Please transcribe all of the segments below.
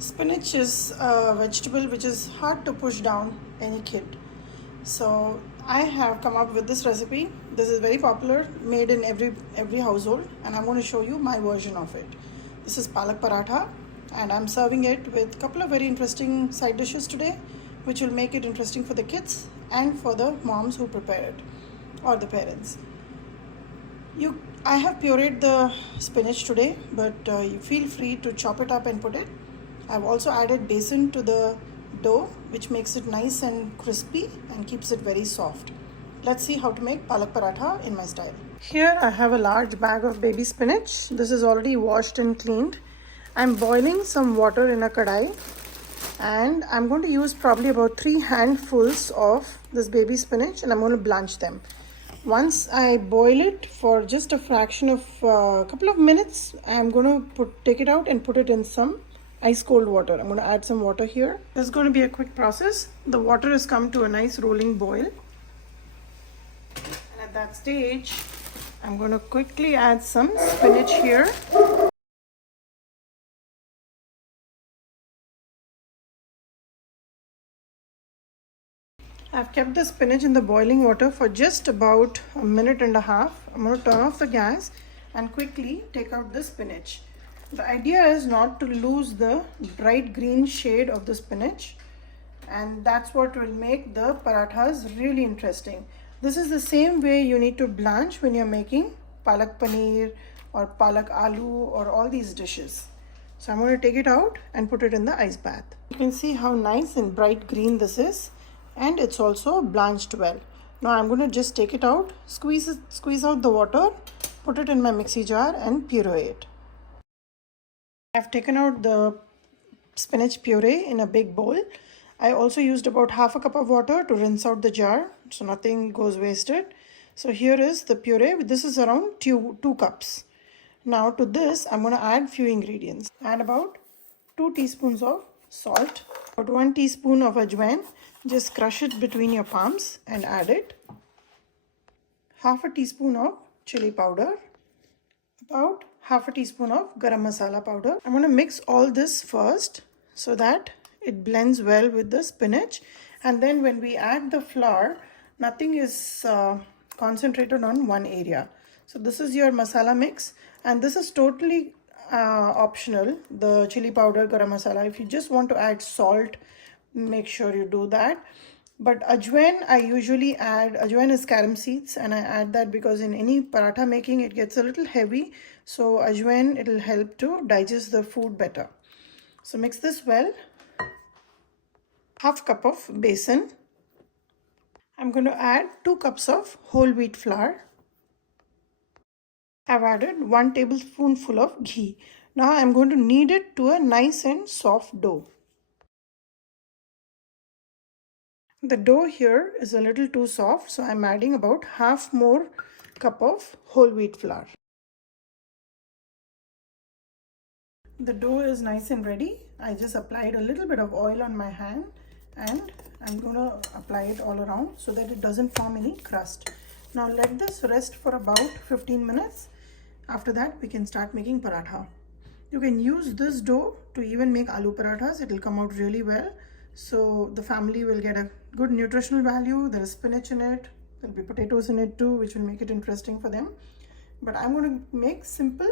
Spinach is a vegetable which is hard to push down any kid. So I have come up with this recipe. This is very popular, made in every household, and I'm going to show you my version of it. This is Palak Paratha, and I'm serving it with a couple of very interesting side dishes today, which will make it interesting for the kids and for the moms who prepare it or the parents. I have pureed the spinach today, but you feel free to chop it up and put it. I've also added besan to the dough, which makes it nice and crispy and keeps it very soft. Let's see how to make palak paratha in my style. Here I have a large bag of baby spinach. This is already washed and cleaned. I'm boiling some water in a kadai, and I'm going to use probably about 3 handfuls of this baby spinach, and I'm going to blanch them. Once I boil it for just a fraction of a couple of minutes, I'm going to take it out and put it in some ice cold water. I'm going to add some water here. This is going to be a quick process. The water has come to a nice rolling boil. And at that stage, I'm going to quickly add some spinach here. I've kept the spinach in the boiling water for just about a minute and a half. I'm going to turn off the gas and quickly take out the spinach. The idea is not to lose the bright green shade of the spinach, and that's what will make the parathas really interesting. This is the same way you need to blanch when you're making palak paneer or palak aloo or all these dishes. So I'm going to take it out and put it in the ice bath. You can see how nice and bright green this is, and it's also blanched well. Now I'm going to just take it out, squeeze out the water, put it in my mixie jar and puree it. I've taken out the spinach puree in a big bowl. I also used about half a cup of water to rinse out the jar so nothing goes wasted. So here is the puree. This is around 2 cups. Now to this I'm going to add few ingredients. Add about 2 teaspoons of salt, about 1 teaspoon of ajwain. Just crush it between your palms and add it. Half a teaspoon of chili powder, about half a teaspoon of garam masala powder. I'm going to mix all this first so that it blends well with the spinach, and then when we add the flour, nothing is concentrated on one area. So this is your masala mix, and this is totally optional, the chili powder, garam masala. If you just want to add salt, make sure you do that. But ajwain, I usually add, ajwain is carom seeds, and I add that because in any paratha making it gets a little heavy. So ajwain, it will help to digest the food better. So mix this well. Half cup of besan. I'm going to add 2 cups of whole wheat flour. I've added 1 tablespoonful of ghee. Now I'm going to knead it to a nice and soft dough. The dough here is a little too soft, so I'm adding about half more cup of whole wheat flour. The dough is nice and ready. I just applied a little bit of oil on my hand, and I'm going to apply it all around so that it doesn't form any crust. Now let this rest for about 15 minutes. After that, we can start making paratha. You can use this dough to even make aloo parathas. It will come out really well. So the family will get a good nutritional value. There is spinach in it. There will be potatoes in it too, which will make it interesting for them. But I'm going to make simple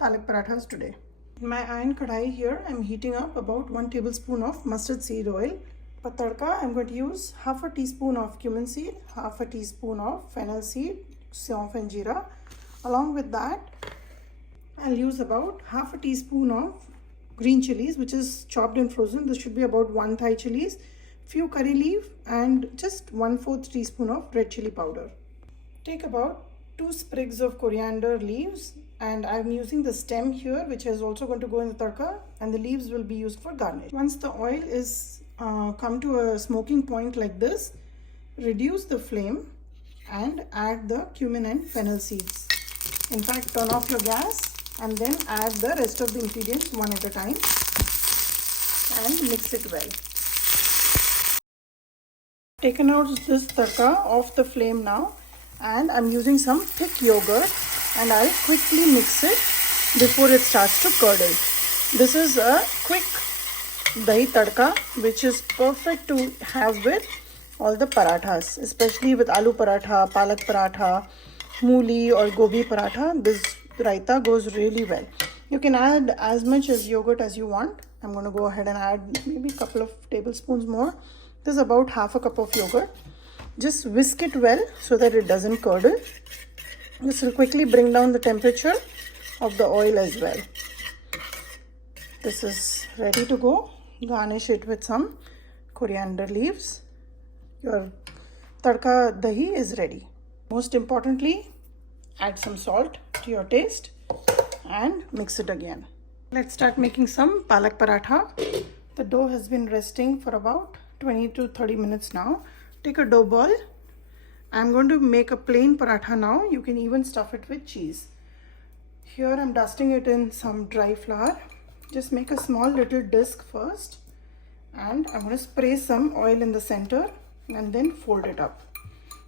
palak parathas today. In my iron kadai here, I'm heating up about 1 tablespoon of mustard seed oil. For tadka, I'm going to use half a teaspoon of cumin seed, half a teaspoon of fennel seed, saunf and jeera. Along with that, I'll use about half a teaspoon of green chilies, which is chopped and frozen. This should be about 1 Thai chilies, few curry leaf, and just 1/4 teaspoon of red chili powder. Take about 2 sprigs of coriander leaves, and I'm using the stem here, which is also going to go in the tadka, and the leaves will be used for garnish. Once the oil is come to a smoking point like this, reduce the flame and add the cumin and fennel seeds. In fact, turn off your gas and then add the rest of the ingredients one at a time and mix it well. Taken out this tadka off the flame now, and I'm using some thick yogurt, and I'll quickly mix it before it starts to curdle. This is a quick dahi tadka, which is perfect to have with all the parathas, especially with aloo paratha, palak paratha, mooli or gobi paratha. This raita goes really well. You can add as much as yogurt as you want. I'm going to go ahead and add maybe a couple of tablespoons more. This is about half a cup of yogurt. Just whisk it well so that it doesn't curdle. This will quickly bring down the temperature of the oil as well. This is ready to go. Garnish it with some coriander leaves. Your tadka dahi is ready. Most importantly, add some salt to your taste and mix it again. Let's start making some palak paratha. The dough has been resting for about 20 to 30 minutes now. Take a dough ball. I'm going to make a plain paratha now. You can even stuff it with cheese. Here I'm dusting it in some dry flour. Just make a small little disc first. And I'm going to spray some oil in the center and then fold it up.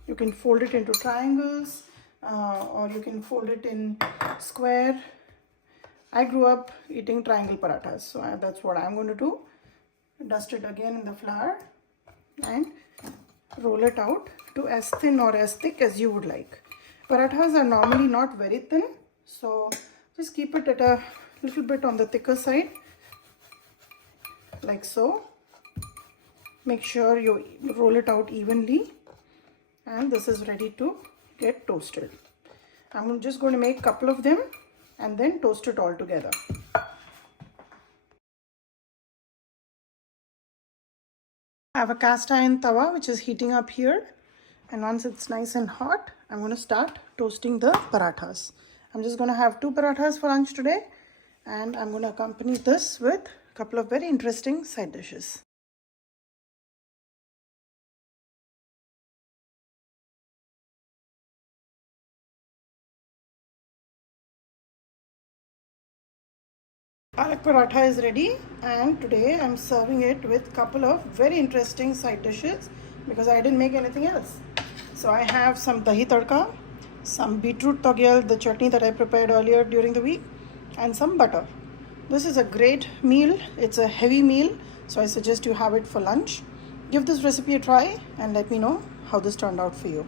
You can fold it into triangles or you can fold it in square. I grew up eating triangle parathas, so that's what I'm going to do. Dust it again in the flour and roll it out to as thin or as thick as you would like. Parathas are normally not very thin, so just keep it at a little bit on the thicker side, like so. Make sure you roll it out evenly, and this is ready to get toasted. I'm just going to make a couple of them and then toast it all together. I have a cast iron tawa which is heating up here, and once it's nice and hot, I'm going to start toasting the parathas. I'm just going to have 2 parathas for lunch today, and I'm going to accompany this with a couple of very interesting side dishes. Palak paratha is ready, and today I'm serving it with a couple of very interesting side dishes because I didn't make anything else. So I have some dahi tadka, some beetroot togyal, the chutney that I prepared earlier during the week, and some butter. This is a great meal. It's a heavy meal, so I suggest you have it for lunch. Give this recipe a try and let me know how this turned out for you.